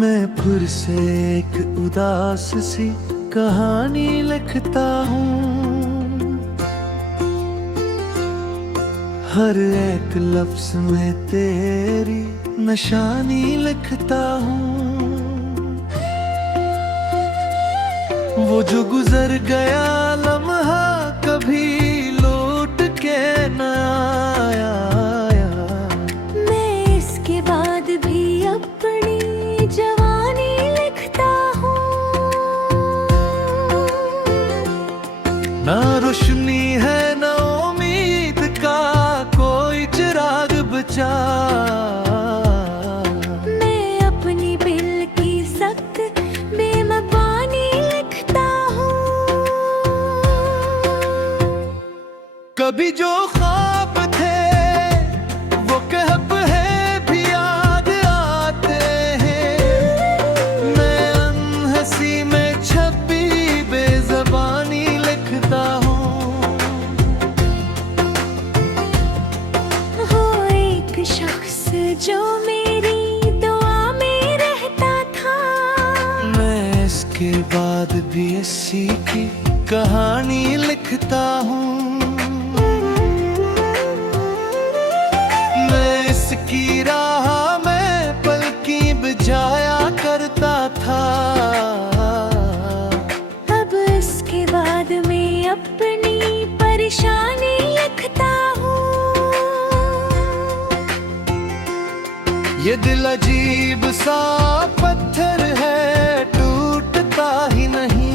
मैं फिर से एक उदास सी कहानी लिखता हूँ। हर एक लफ्ज में तेरी निशानी लिखता हूँ। वो जो गुजर गया लम्हा कभी लौट के न आया। मैं इसके बाद भी अपनी जवानी लिखता हूँ। ना रोशनी है ना उम्मीद का कोई चिराग बचा। मैं अपनी दिल की सख्त बेमपानी लिखता हूँ। कभी जो ख्वाब थे वो कहब है भी याद आते हैं। मैं अनहसी में छपी बेज़बानी लिखता हूँ। वो एक शख्स जो मेरी दुआ में रहता था। मैं इसके बाद भी इसी की कहानी लिखता हूँ। इसकी राह में पलकी बजाया करता था। अब इसके बाद मैं अपनी परेशानी लिखता हूँ। ये दिल अजीब सा पत्थर है टूटता ही नहीं।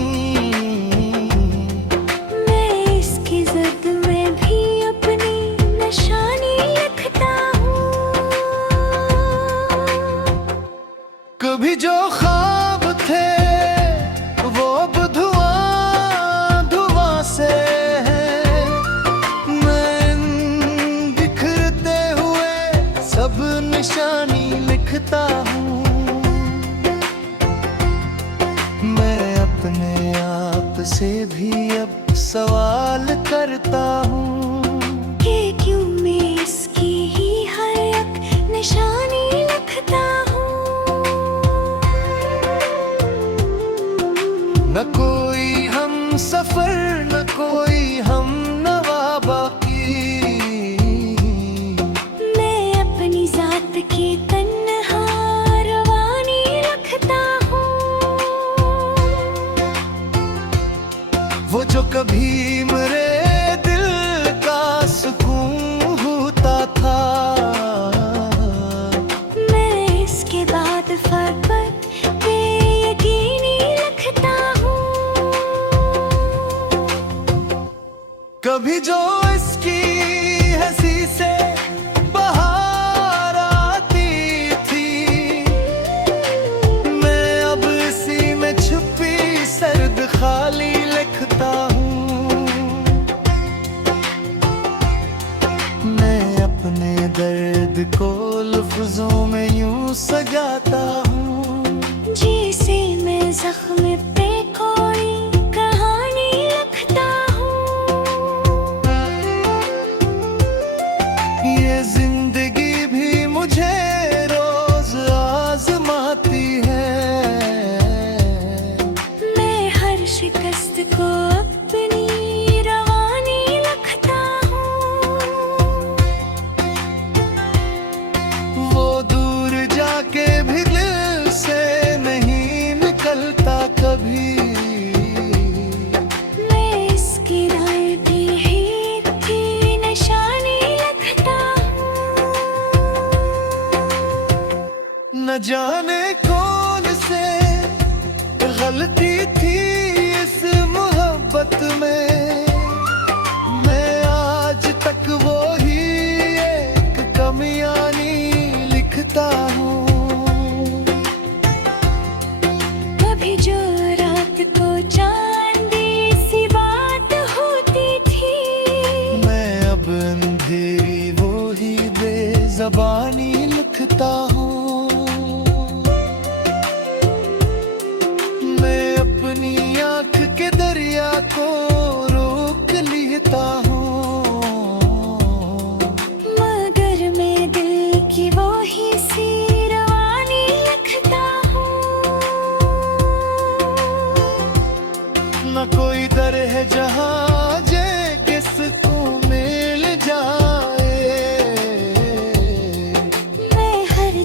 मैं इसकी जिद में भी अपनी निशानी लिखता हूँ। कभी जो ख्वाब थे वो अब धुआं धुआं से है। मैं बिखरते हुए सब निशानी लिखता हूँ। मैं अपने आप से भी अब सवाल करता हूँ कि क्यों मैं इसकी ही हर एक निशानी लिखता हूँ। न कोई हम सफर न कोई हम नवा बाकी। मैं अपनी जात की तन्हा रवानी लिखता हूँ। वो जो कभी मेरे दिल का सुकून होता था। मैं इसके बाद फर्क बेयकीनी लिखता हूँ। कभी जो इसकी हंसी से बहार आती थी। मैं अब इसी में छुपी सर्द खाली लिखता हूँ। मैं अपने दर्द को लफ्जों में यूं सजाता हूँ। जैसे मैं जख्म पे कोई कहानी लिखता हूँ। ये जिंदगी भी मुझे रोज आजमाती है। मैं हर शिकस्त को अपनी रवानी लिखता हूँ। वो दूर जाके भी दिल से नहीं निकलता कभी। मैं इसकी राय भी ही की निशानी लिखता हूँ। न जाने कौन से गलती थी इस मोहब्बत में। मैं आज तक वो ही एक कमियानी लिखता हूँ। कभी जो रात को चांदी सी बात होती थी। मैं अब अंधेरी वो ही बेज़बानी लिखता हूँ। मैं अपनी आँख के दरिया को रोक लेता हूँ। मगर मैं दिल की वो ही सी रवानी लिखता हूँ।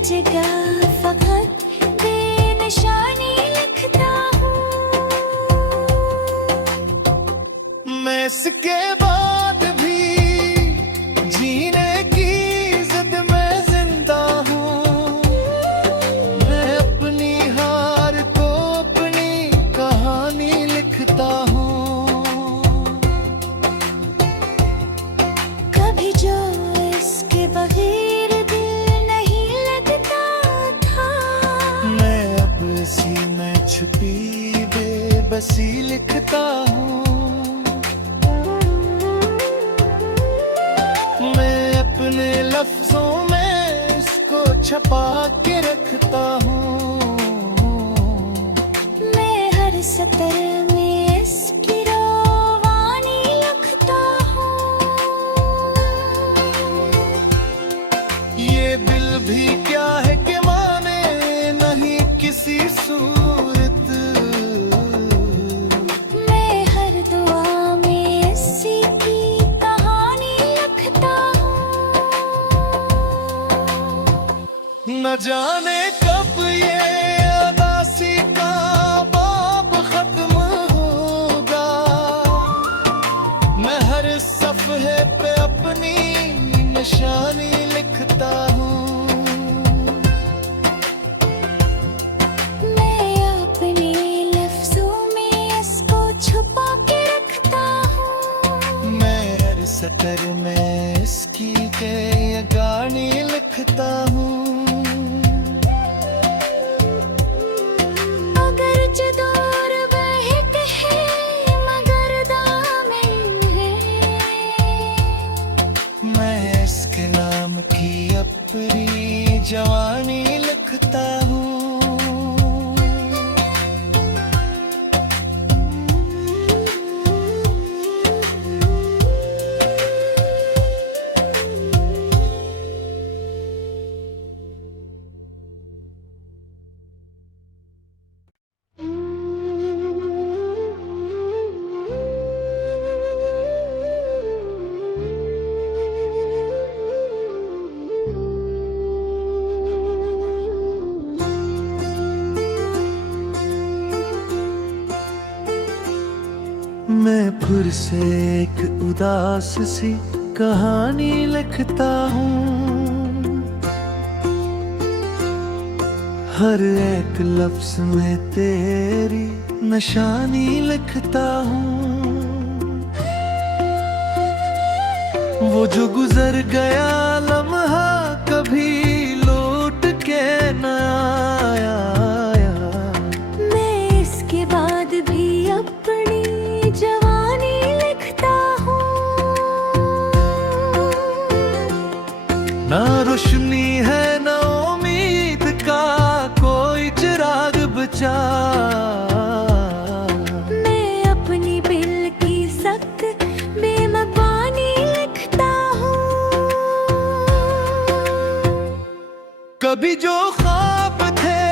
जगह फकत बेनिशानी लिखता हूँ। मैं इसके बाद भी जीने की जिद में जिंदा हूँ। मैं अपनी हार को अपनी कहानी लिखता हूँ। कभी जो इसके बगैर दिल नहीं लगता था, मैं अब इसी में छुपी बेबसी लिखता हूँ। मैं अपने लफ्जों में इसको छपा के रखता हूँ। मैं हर सतर में इसकी रोवानी लिखता हूँ। ये दिल भी क्या है कि माने नहीं किसी सूरत। मैं हर दुआ में इसी की कहानी लिखता हूँ। न जाने कब ये अदासी का बाब खत्म होगा। मैं हर सफ़हे पे अपनी निशानी लिखता हूँ। मैं अपने लफ्जों में इसको छुपा के रखता हूँ। मैं हर सतर में इसकी के ये गानी लिखता हूँ। अगर जदोर बहक है मगर दामिन है, मैं इसके नाम की अपनी जवानी लिखता हूँ। मैं फिर से एक उदास सी कहानी लिखता हूँ। हर एक लफ्ज में तेरी निशानी लिखता हूँ। वो जो गुजर गया लम्हा कभी लौट के न आया। मैं इसके बाद भी अपनी जवानी लिखता हूँ। ना रोशनी है ना उम्मीद का कोई चिराग बचा। मैं अपनी बिल की सख्त बेमबानी लिखता हूँ। कभी जो ख्वाब थे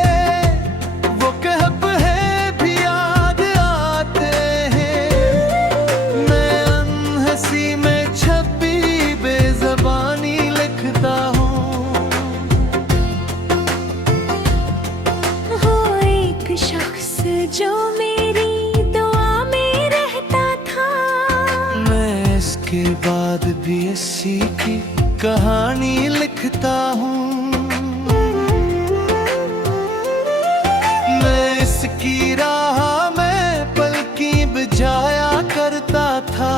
वो कहब है भी याद आते हैं। मैं अनहसी में छपी बेज़बानी लिखता हूँ। हो एक शख्स जो मेरी दुआ में रहता था, मैं इसके बाद भी इसी की कहानी लिखता हूँ। मैं इसकी राह में पलकी बजाया करता था।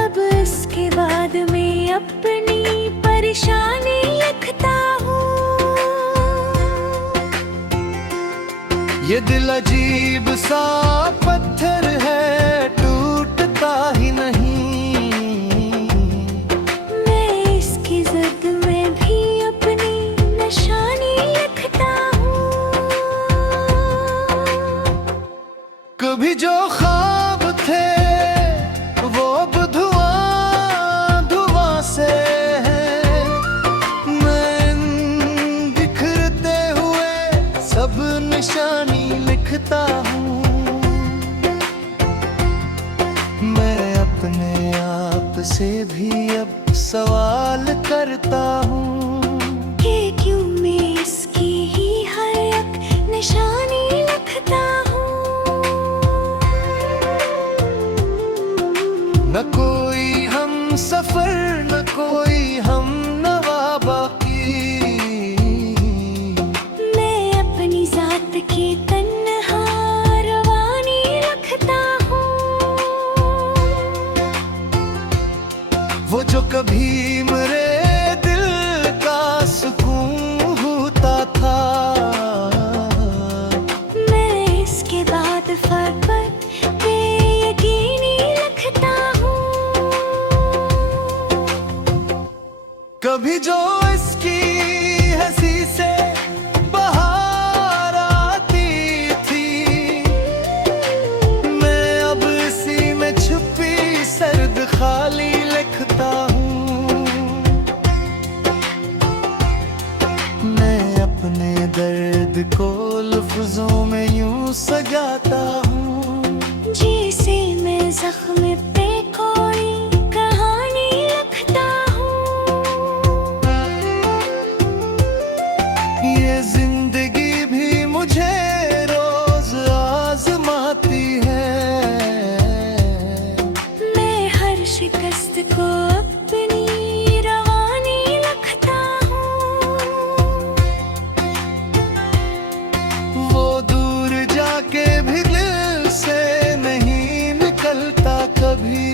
अब इसके बाद मैं अपनी परेशानी लिखता हूँ। ये दिल अजीब सा पत्थर है टूटता ही नहीं। मैं इसकी जिद में भी अपनी निशानी लिखता हूँ। कभी जो ख्वाब थे वो अब धुआं धुआं से है। मैं बिखरते हुए सब निशानी लिखता हूँ। मैं अपने आप से भी अब सवाल करता हूँ। निशानी लिखता हूँ। न कोई हम सफर, न कोई हम नवा बाकी। मैं अपनी जात की तन्हा रवानी लिखता हूँ। वो जो कभी मेरे दिल का सुकून होता था, मैं इसके बाद फर्क बेयकीनी लिखता हूँ। कभी जो इसकी हंसी से बाहर आती थी, मैं अब इसी में छुपी सर्द खाली लिखता हूँ। मैं अपने दर्द को लफ्जों में यूं सजाता हूँ, जैसे मैं जख्म पे कोई कहानी लिखता हूँ। ये जिंदगी भी मुझे रोज आजमाती है। मैं हर शिकस्त को अपनी रवानी लिखता हूँ। वो दूर जाके भी दिल से नहीं निकलता कभी।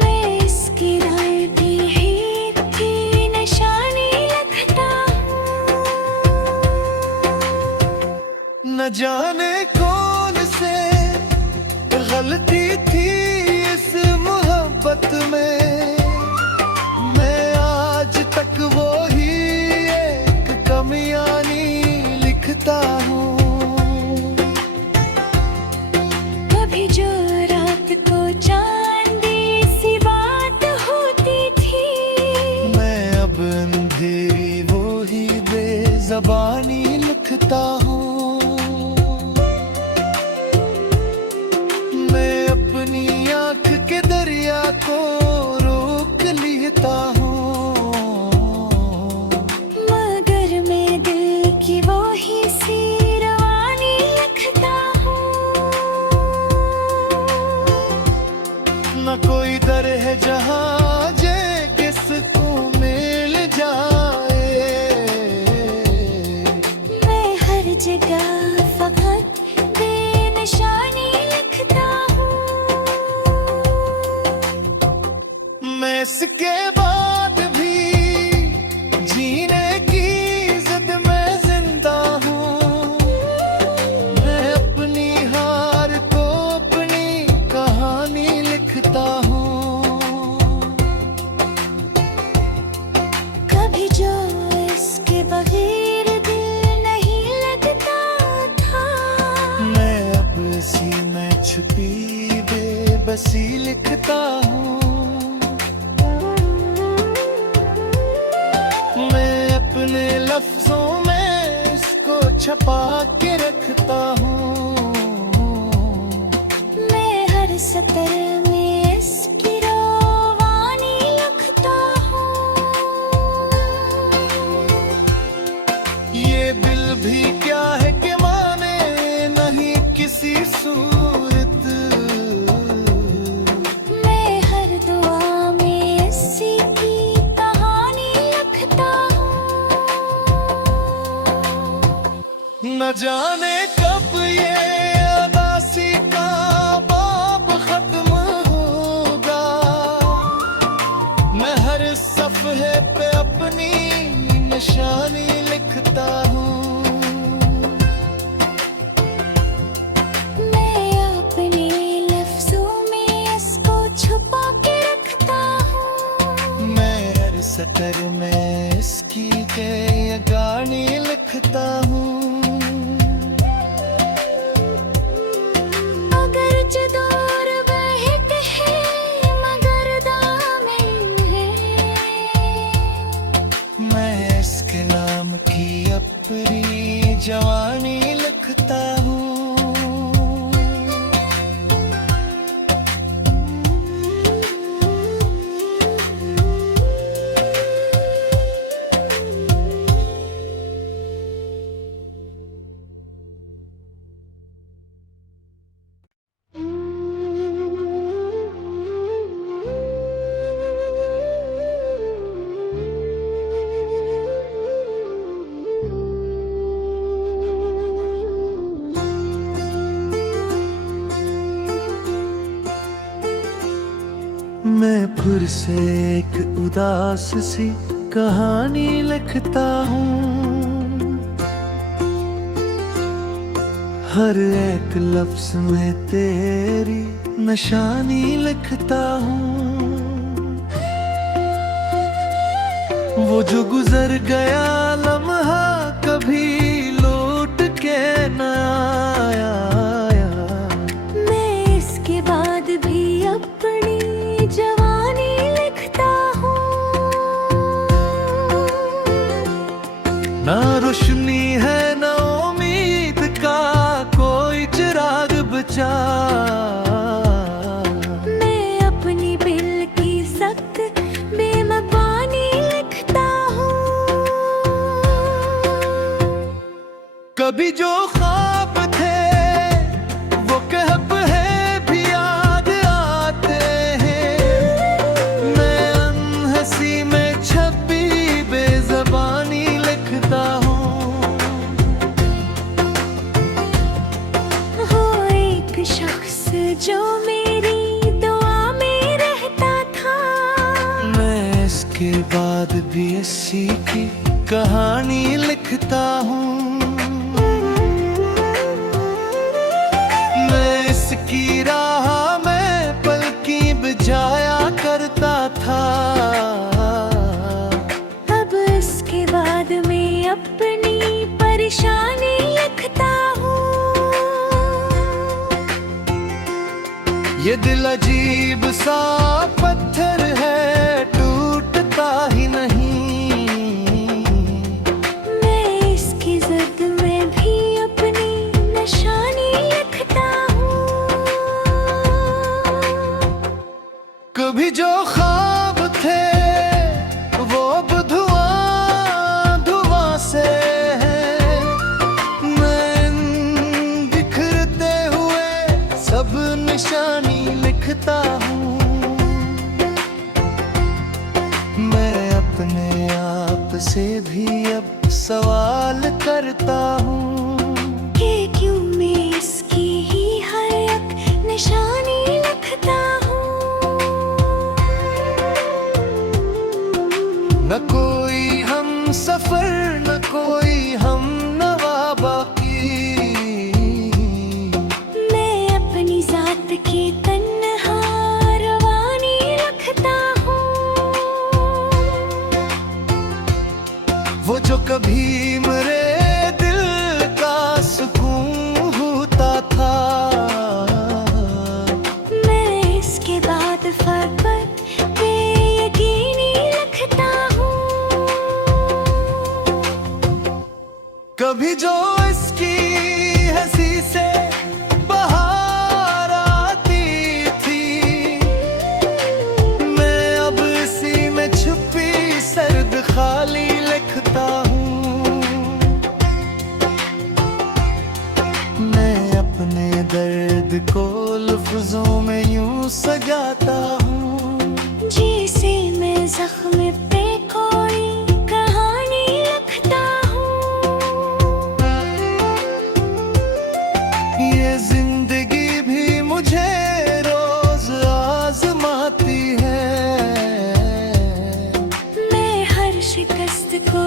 मैं इसकी राय भी थी निशानी लिखता हूँ। न जाने कौन से गलती थी इस मोहब्बत में, मैं आज तक वो ही एक कमियानी लिखता हूँ। कभी जो रात को चांदी सी बात होती थी, मैं अब अंधेरी वो ही बेज़बानी लिखता हूँ। मैं अपनी आँख के दरिया को रोक लेता हूँ, मगर मैं दिल की वो ही सी रवानी लिखता हूँ। न कोई दर है जहाँ जे किसको मिल जाए। मैं हर जगह फकत बेनिशानी लिखता हूँ। मैं इसके बाद भी जीने की जिद में जिंदा हूँ। मैं अपनी हार को अपनी कहानी लिखता हूँ। कभी जो इसके बगैर दिल नहीं लगता था, मैं अब इसी में छुपी बेबसी लिखता हूँ। मैं अपने लफ्जों में इसको छपा के रखता हूँ। मैं हर सतर में इसकी रवानी लिखता हूँ। ये दिल भी क्या है कि माने नहीं किसी सूरत। मैं हर दुआ में इसी की कहानी लिखता हूँ। न जाने कब ये अदासी का बाब खत्म होगा। मैं हर सफ़हे पे अपनी निशानी लिखता हूँ। मैं अपने लफ्जों में इसको छुपा के रखता हूँ। मैं हर सतर में इसकी के ये गानी लिखता हूँ। अगर जदोर बहक है मगर दामन है, मैं इसके नाम की अपनी जवानी लिखता हूँ। फिर से एक उदास सी कहानी लिखता हूँ। हर एक लफ्ज में तेरी निशानी लिखता हूँ। वो जो गुजर गया लम्हा कभी लौट के न आया। मैं इसके बाद भी अपनी जवानी लिखता हूँ। ना रोशनी है ना उम्मीद का कोई चिराग बचा। मैं अपनी दिल की सख्त बेमपानी लिखता हूँ। कभी जो ख्वाब थे वो कहब है भी याद आते हैं। मैं अनहसी में छपी बेज़बानी लिखता हूँ। शख्स जो मेरी दुआ में रहता था। मैं इसके बाद भी इसी की कहानी लिखता हूँ। मैं इसकी राह में पलकी बजाया करता था। अब इसके बाद मैं अपनी परेशानी लिखता हूँ। ये दिल अजीब सा पत्थर है टूटता ही नहीं। मैं इसकी जिद में भी अपनी निशानी लिखता हूँ। कभी जो ख्वाब थे वो अब धुआं धुआं से है। मैं बिखरते हुए सब निशानी लिखता हूँ। मैं अपने आप से भी अब सवाल करता हूँ कि क्यों मैं इसकी ही हर एक निशानी लिखता हूँ। न कोई हम सफर न कोई हम नवा बाकी। मैं अपनी जात की तन्हा रवानी लिखता हूँ। वो जो कभी मेरे दिल का सुकून होता था। मैं इसके बाद फकत बेयकीनी लिखता हूँ। कभी जो इसकी हंसी से बहार आती थी। मैं अब इसी में छुपी सर्द खाली लिखता हूँ। मैं अपने दर्द को लफ्जों में यूं सजाता हूँ। जैसे मैं जख्म पे कोई कहानी लिखता हूँ। ये जिंदगी भी मुझे रोज आजमाती है। मैं हर शिकस्त को